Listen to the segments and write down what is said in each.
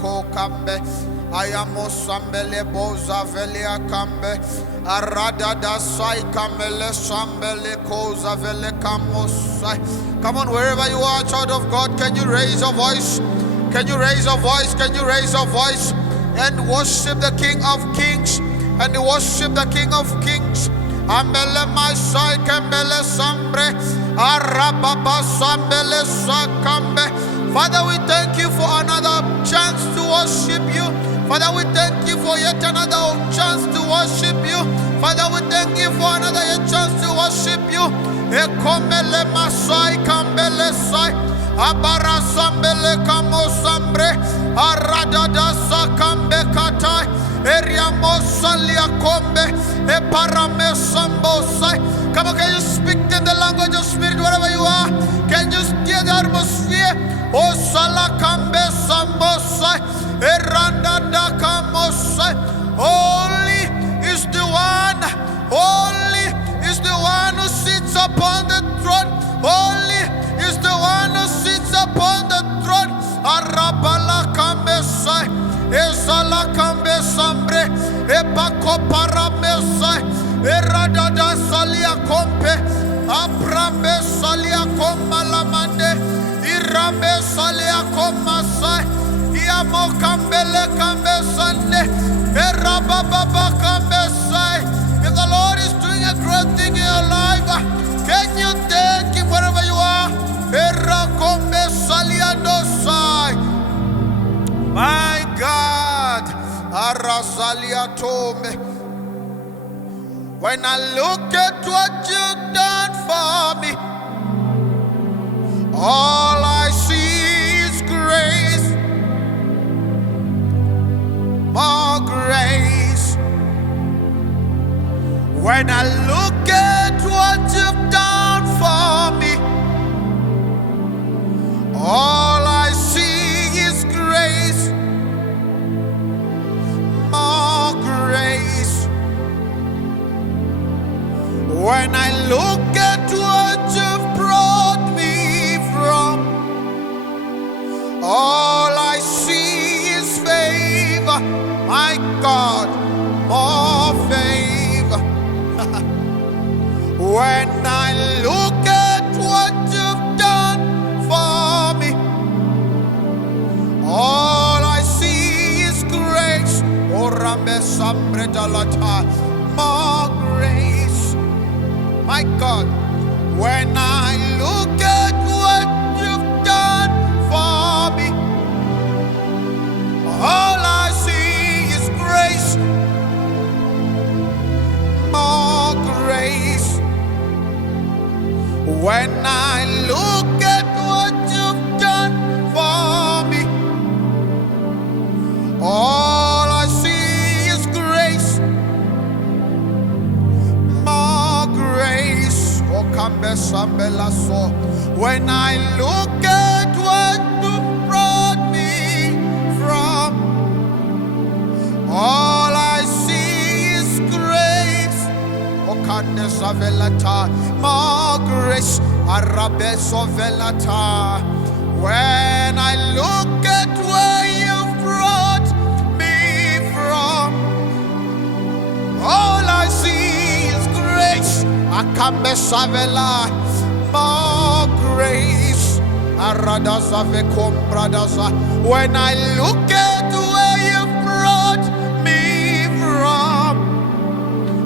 ko kambe. Ayamo sambele boza velia kambe. Arada da sai kamele sambele koza vele kamosai. Come on, wherever you are, child of God, can you raise your voice? Can you raise your voice? Can you raise your voice and worship the King of Kings? And worship the King of Kings. Ambele masai kambele sambre. Arababa sambele sakambe. Father, we thank you for another chance to worship you. Father, we thank you for yet another chance to worship you. Father, we thank you for another chance to worship you. Ekomele masai kambele sai. Abara sambele kamo sambre. Aradada sakambe katai. Eria mosalia kombe. Eparame sambosai. Come on, can you speak in the language of spirit wherever you are? Can you steer the atmosphere? O salakambe sambosai. Eranda da kamosai. Holy is the one. Holy is the one who sits upon the throne. Holy is the one who sits upon the throne. Arabala kambe sai. Ezala kambe sambre. Ebako paramesai. Eradada salia kompe. Aprambe salia komalamande. Irambe salia komasai. Iamo kambele kambe sande. Erababa kambe sai. If the Lord is doing a great thing in your life, can you thank Him wherever you are? Erakombe salia dosai. My God, Arasalia Tome. When I look at what you've done for me, all I see is grace, more grace. When I look at what you've done for me, all I see is grace, more grace. When I look at what you've brought me from, all I see is favor, my God, more favor. When I look at what you've done for me, all I see is grace. More grace, my God. When I look at what you've done for me, all I see is grace, more grace. When I look at what you've done for me, all I see is grace, more grace. Oh, kambe sambela so. When I look at what you brought me from, all I see is grace. Oh, kande savelata, more grace. Arabe sovelata. When I look at where you brought me from, all I see is grace. Akambe savela, more grace. Arada save kombradaza. When I look at where you brought me from,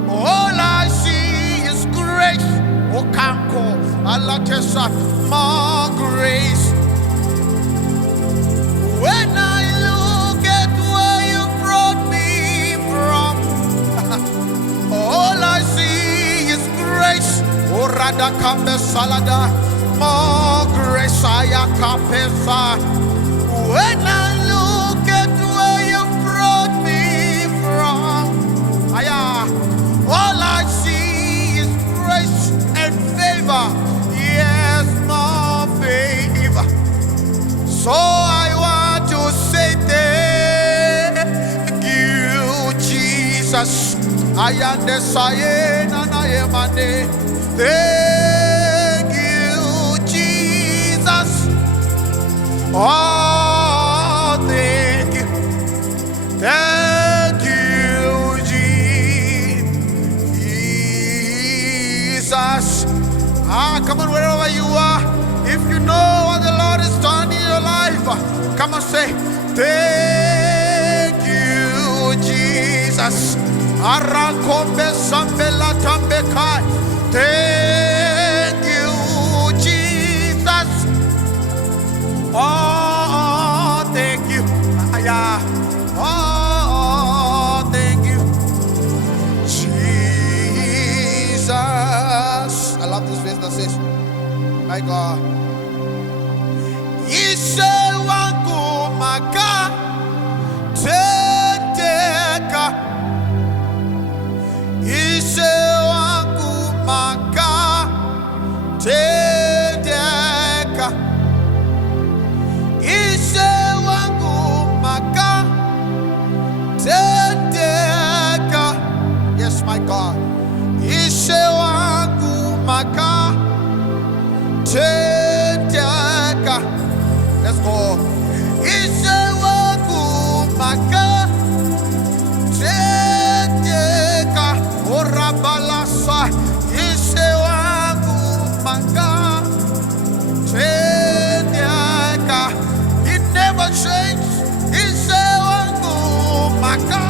all I see is grace. Okanko, alatesa, more grace. When I look at where you brought me from, all I see is grace. Orada kambe salada, more grace. Ayakapesa. When I look at where you brought me from, all I see is grace and favor. Yes, more favor. So I want to say thank you, Jesus. I am the Sayen and I am a day. Thank you, Jesus. Oh, thank you. Come on, wherever you are. If you know what the Lord is doing in your life, come on, say, thank you, Jesus. Thank you, Jesus. Oh, thank you. Oh, thank you, Jesus. I love this verse that says, my God. Ishe wangu maka tendeka. Ishe wangu maka tendeka. Ishe wangu maka tendeka. Yes, my God. Ishe wangu maka tendeka. Let's go. Ishe wangu maka tendeka. Orabalasa. Ishe wangu maka tendeka. It never changes. Ishe wangu maka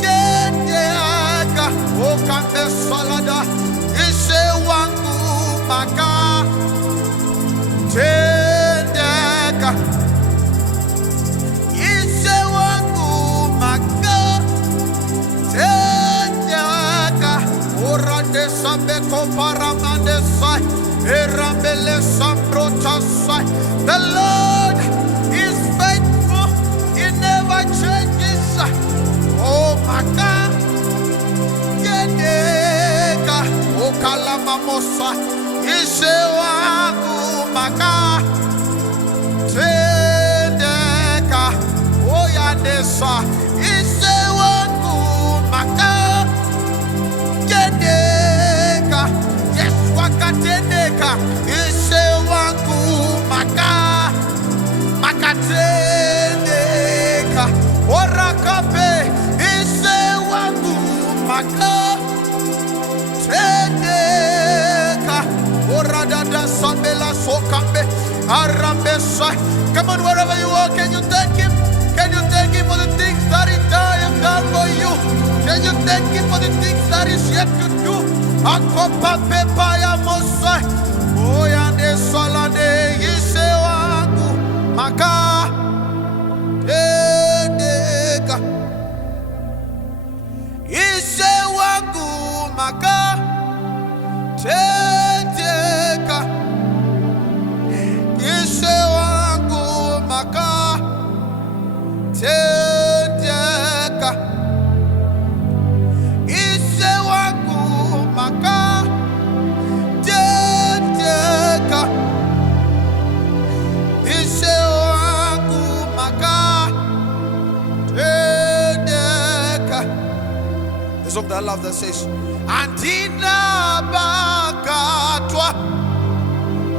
tendeka. Okambe salada. Ishe wangu maka tendeka. Ishe wangu maka tendeka. Orande sambe koparamande sai. Erambele sambrota sai. The Lord is faithful. He never changes. Oh maka tendeka. Okalama mosa. Ishe wangu maka tendeka. Oyanesa. Ishe wangu maka tendeka. Yes, wakatendeka. Ishe wangu maka tendeka. Orakape. Ishe wangu maka tendeka. Oradada sambela sokambe arambesa. Come on, wherever you are, can you thank him? Can you thank him for the things that he has done for you? Can you thank him for the things that he's yet to do? Akopa pepa ya mosa. Oyande salade ishe wangu maka tendeka. Ishe wangu maka tendeka. Ishe wangu maka tendeka. Ishe wangu maka tendeka. Ishe wangu maka tendeka. The song that I love that says, Antina bakatwa,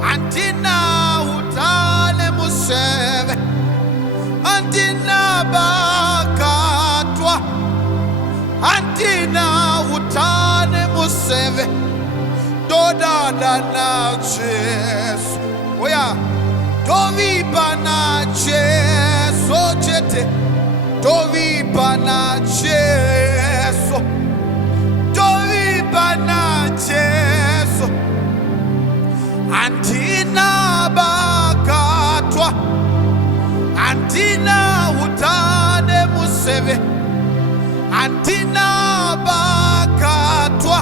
Antina utale museve, Antina bakatwa, Antina utale museve, Dodada na Jesu, oya, Doviba na Jesu chete, Doviba na Jesu. Bana Jesu Antina bakatwa Antina utane museve Antina bakatwa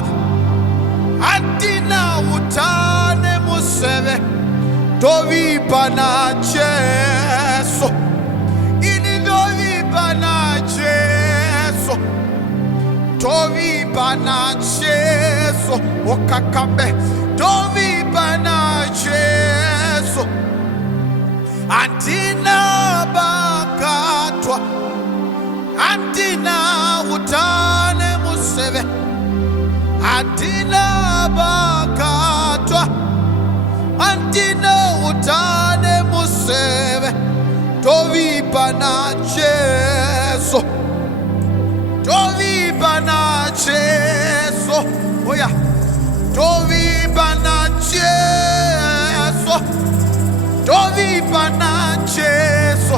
Antina utane museve Dovi bana Jesu Ini dovi bana Jesu Dovi bana Jesu okakambe Dovi bana Jesu Antina bakatwa Antina utane museve Antina bakatwa Antina utane museve Dovi bana Jesu Dovi bana Jesu, oh yeah. Dovi Tovibana Jesu, Tovibana Jesu,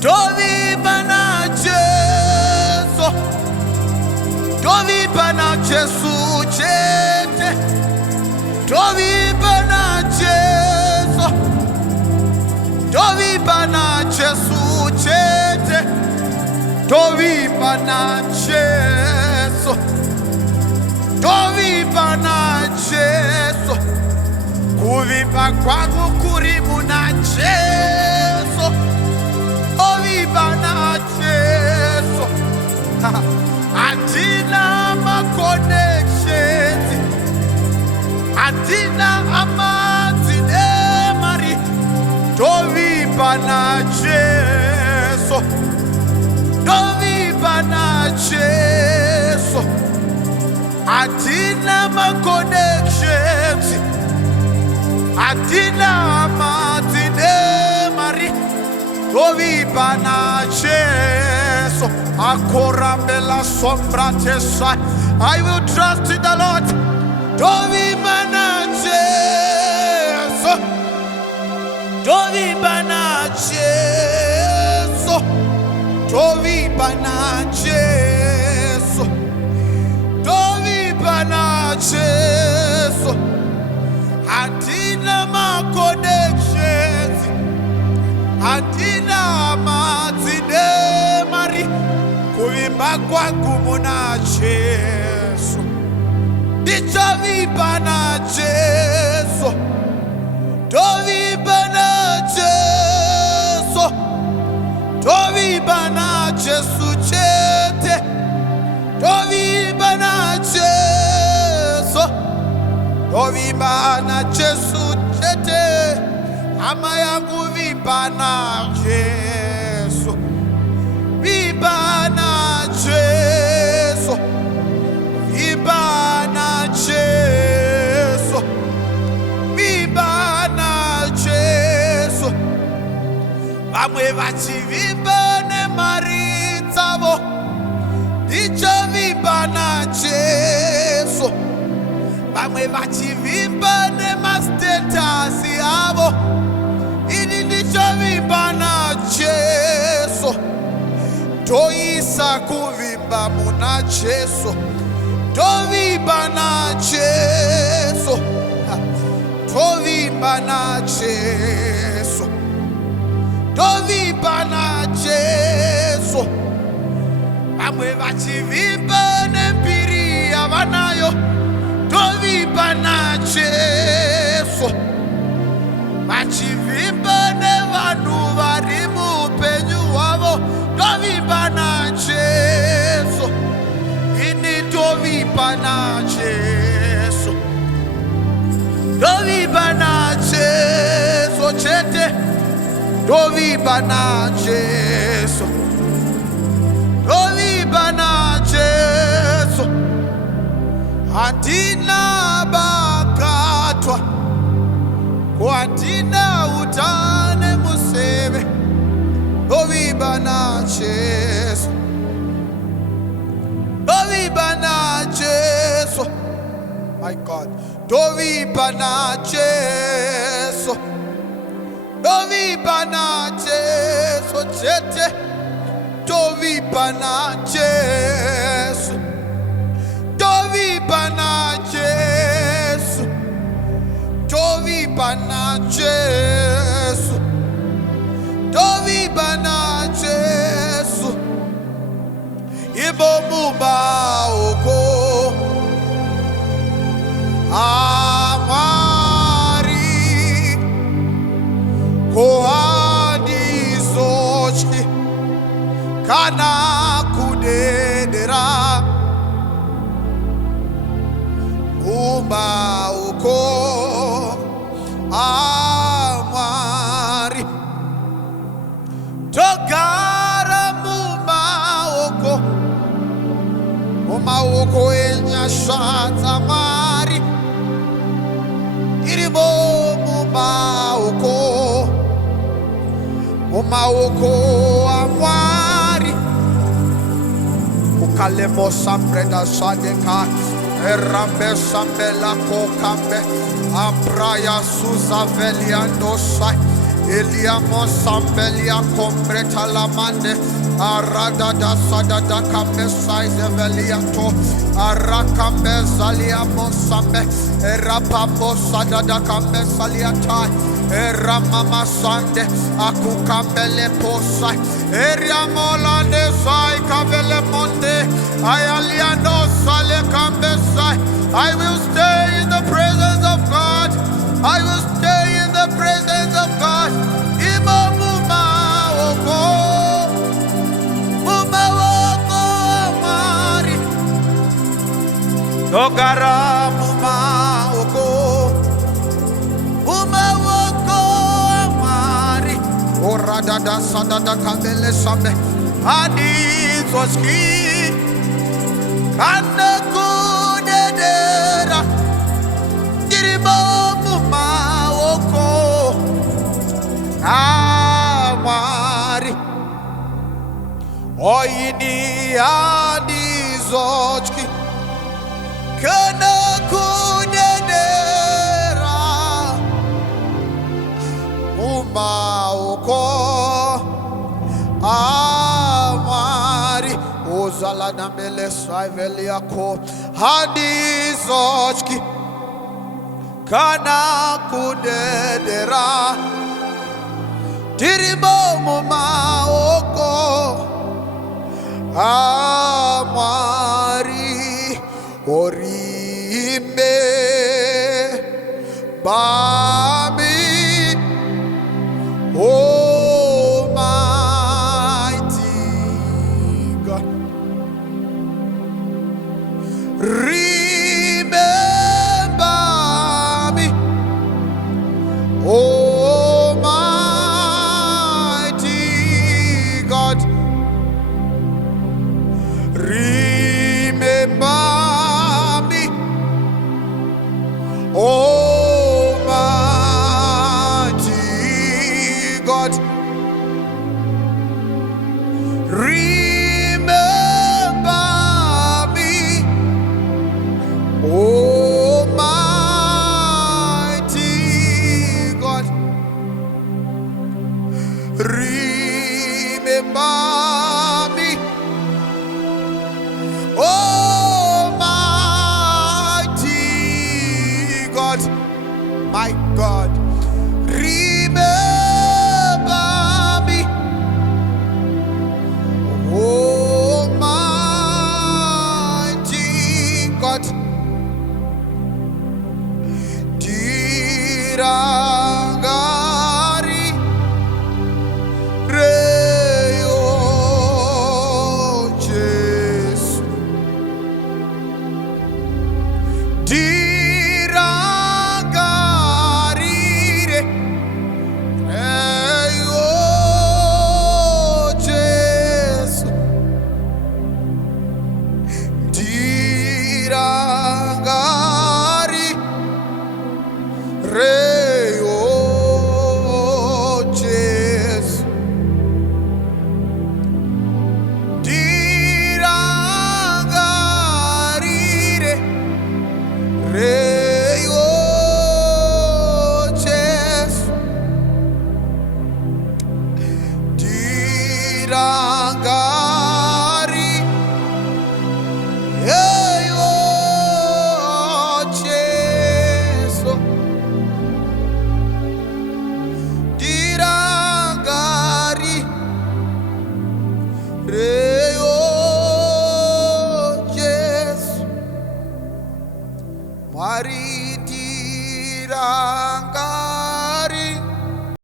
Tovibana Jesu, Tovibana Jesu chete, Tovibana Jesu, Tovibana Jesu chete, Tovibana Jesu, Tovibana Jesu, kuvimba kwangu kuribu na Jesu, Tovibana Jesu. Atina ma connections, Atina amatine mari, Tovibana Jesu, Tovibana Jesu. Atina ma connections, Atina amatine mari, Tovibana Jesu. Akorambela sombra tesa. I will trust in the Lord. Tovibana Jesu, Tovibana Jesu, Tovibana Jesu, Tovibana Jesu. Atina ma connections, Atina matine mari, kuvimba kwangu muna Jesu. Tovibana Jesu, Tovibana Jesu, Tovibana Jesu chete, Tovibana Jesu, Tovibana Jesu chete, amaya kuvibana Jesu, vibana Jesu, vibana Jesu, vibana Jesu. Vamwe vachivibane maritsavo, icho vibana Jesu. Vamwe vachivibane mastatasi avo, ini ndicho vibana Jesu. Toisa kuvimba muna Jesu, Tovibana Jesu, Tovibana Jesu, Tovibana Jesu. Vamwe vachivibane mpiri avanayo, Tovibana Jesu. Vachivibane vanhu vari muupenyu hwavo, Tovibana Jesu. Ini Tovibana Jesu, Tovibana Jesu chete, Tovibana Jesu, Tovibana Jesu. Atina bakatwa, kwatina utane museve, Tovibana Jesu, Tovibana Jesu. My God, Tovibana Jesu, Tovibana Jesu chete, Tovibana Jesu, Tovibana Jesu, Tovibana Jesu, Tovibana Jesu. Ibo muba oko amari koadi zochi kana kudedera muba oko amari togara muba oko Maoko enyashata mari, iribo mumaoko, mumaoko amwari, ukalemo sampreda sadeka, Erambe sambela kokambe. Abraya suza veliando sai. Eliamo sambelia kombreta lamande. Arada da sada da kambe size veliato. Arakambe zaliamo sambe. Erapambo sada da kambe saliatai. Eramama sande. Akukambele posai. Eriamolande sai kavele monde. Ayaliano sale kambe sai. I will stay in the presence of God. I will stay in the presence of God. Imamuma oko, muma oko amari. Dogara muma oko, muma oko amari. Orada da sada da kabele sambe. Adi zoski, kanda kudedera. Diribomuma oko. Amari Oyini Adizochki Kana Kudedera Umaoko Amari Ozalana Mele Saiveliako Adizochki Kana Kudedera Tiribo muma oko amari orime bami Almighty God remember me Almighty God, remember me, Almighty God, remember me, Almighty God. My God, remember me, Almighty God. Dirangari Reyo Jesus. Mari dirangari